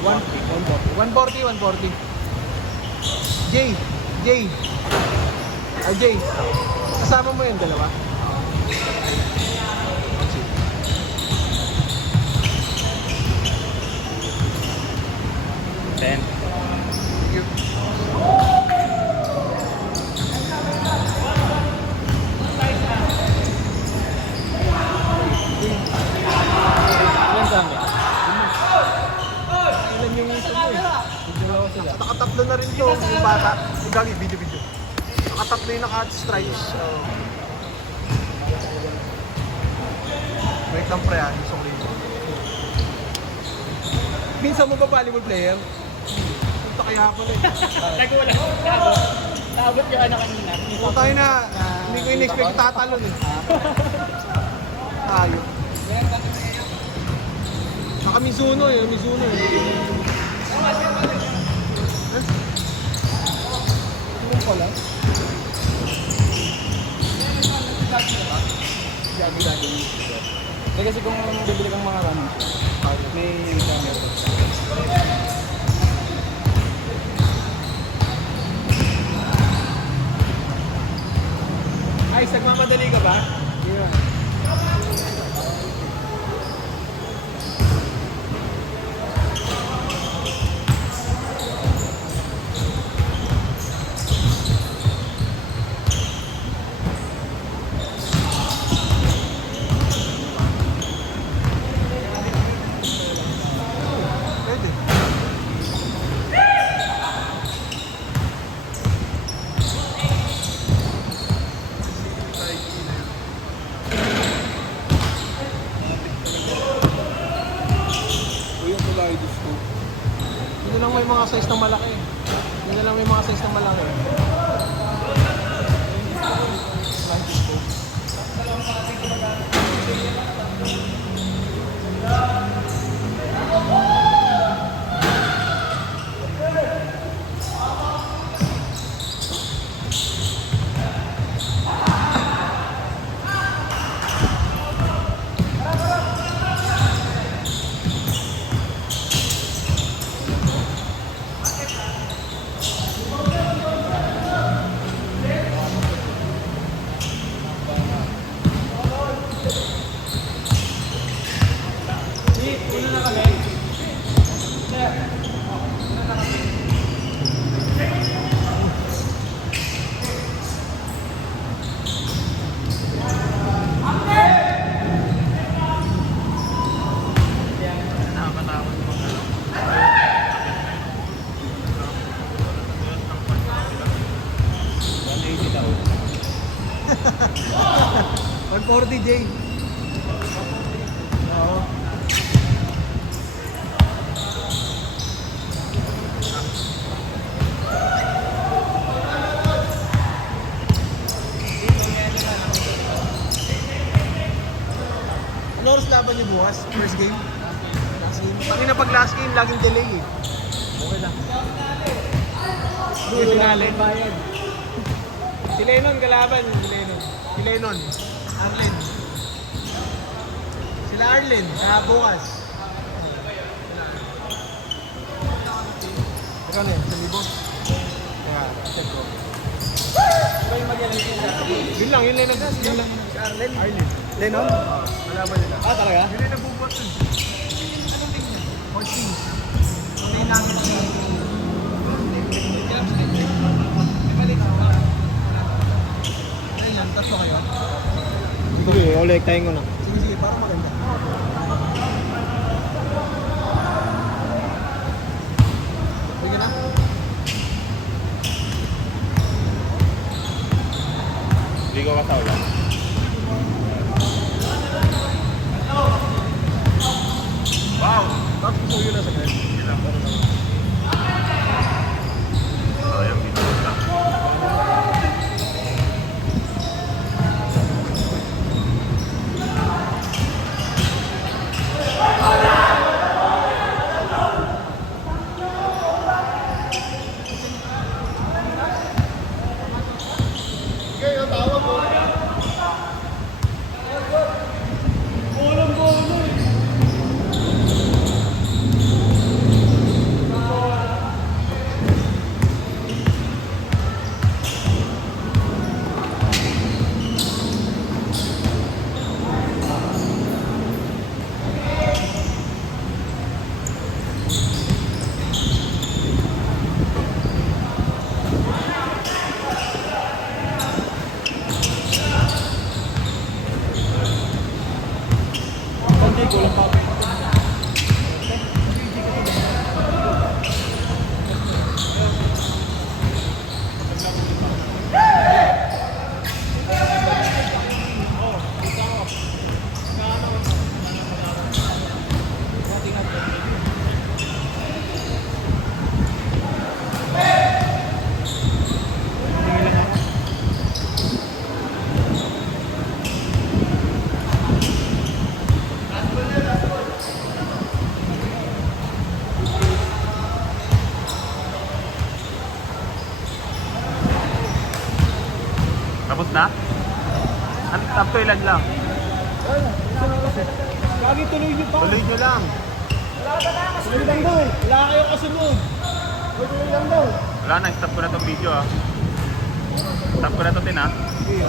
140. Jay. Jay. Kasama mo yun, dalawa? Ten. Thank you. Ilan dami? Ilan yung isa mo eh? Video ako sila. Nakatatlo na rin to, yung bata. Yung gagi, video. Nakatatlo yung naka-stripes. Wait lang pre, gusto ko rin. Minsan mo ba volleyball player? Punta kaya ako na Nagwala. Naabot yung ano kanina. Punta tayo na, hindi ko in-expect tatalon eh. Tayo. Naka Mizuno eh. Mizuno pala. Kasi kung bibili kang mga run, may camera. Ay, nagmamadali ka ba? Yeah. Pwede. Yun na lang may mga size ng malaki. $140 Jay. Oo. Ano oras laban niyo bukas? First game? Pati na pag last game, laging delay eh. Okay lang. Yung finale. Si Lennon kalaban. Si Lennon. Arlen. Sila Arlen. Bukas. Ikaw na yun, sa libo. Kaya, check ko. Ito yung magaling yun. Yun lang, yun Lennon. Yun lang. Si Arlen. Lennon? Kalaban nila. Talaga? Yun yung nabubuhat dun. 14. May namin siya. Ayun lang, tatlo kayo. Sige, ulit tayo ko na. Sige, parang maganda. Sige na. Ligo ka sa ulan. Wow! Tapos gusto yun na sa kanya. Tapos na? Ano, top to ilan lang? Lagi tuloy nyo pa. Tuloy nyo lang. Tuloy lang daw. Wala kayong kasunod. Tuloy lang daw. Wala na, stop ko na tong video ah. Stop ko na to tin ah. Okay,